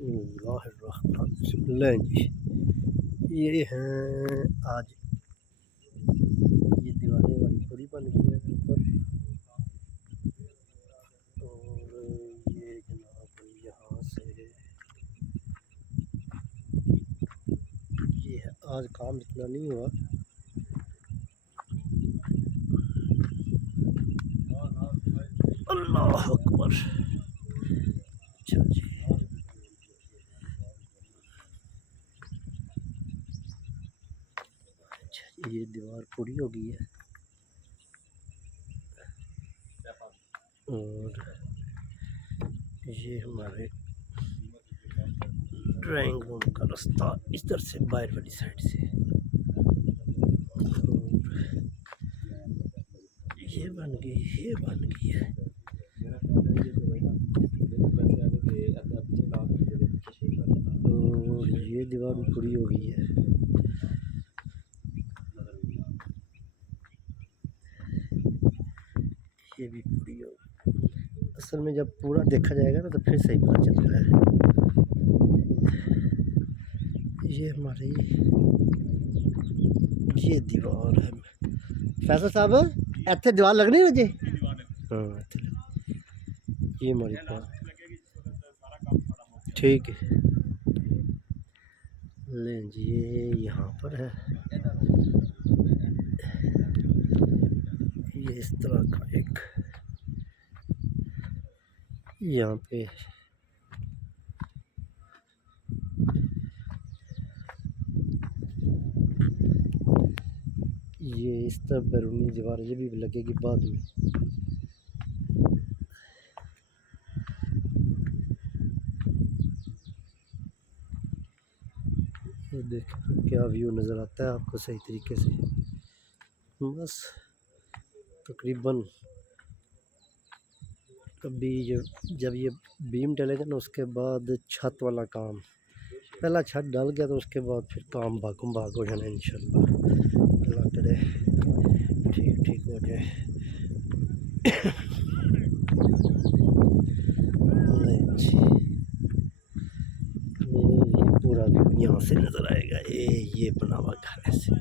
बिस्मिल्लाहिर्रहमानिर्रहीम। जी, ये हैं आज ये दीवारें वाली पूरी बन गई है ऊपर। और ये जनाब यहाँ से ये है, आज काम इतना नहीं हुआ। अल्लाह अकबर। अच्छा जी, अच्छा ये दीवार पूरी हो गई है। और ये हमारे ड्राइंग रूम का रास्ता इधर से बाहर वाली साइड से। ये बन गई है। और ये दीवार भी पूरी हो गई है। ये भी पूरी हो, असल में जब पूरा देखा जाएगा ना तो फिर सही पता चलता है। ये हमारी ये दीवार है। फैसल साहब इतने दीवार लगनी है जी। हाँ ये हमारी ठीक है। लें जी, ये यहाँ पर है। ये इस तरह का एक यहाँ पे ये इस तरह बैरूनी दीवार ये भी लगेगी बाद में। ये देखो क्या व्यू नज़र आता है आपको सही तरीके से। बस तकरीबन कभी जब ये बीम डलेगा ना उसके बाद छत वाला काम, पहला छत डल गया तो उसके बाद फिर काम भागम भाग हो जाना इंशाल्लाह। अल्लाह करे ठीक हो जाए। ये पूरा व्यू यहाँ से नज़र आएगा। ये बना हुआ घर ऐसे।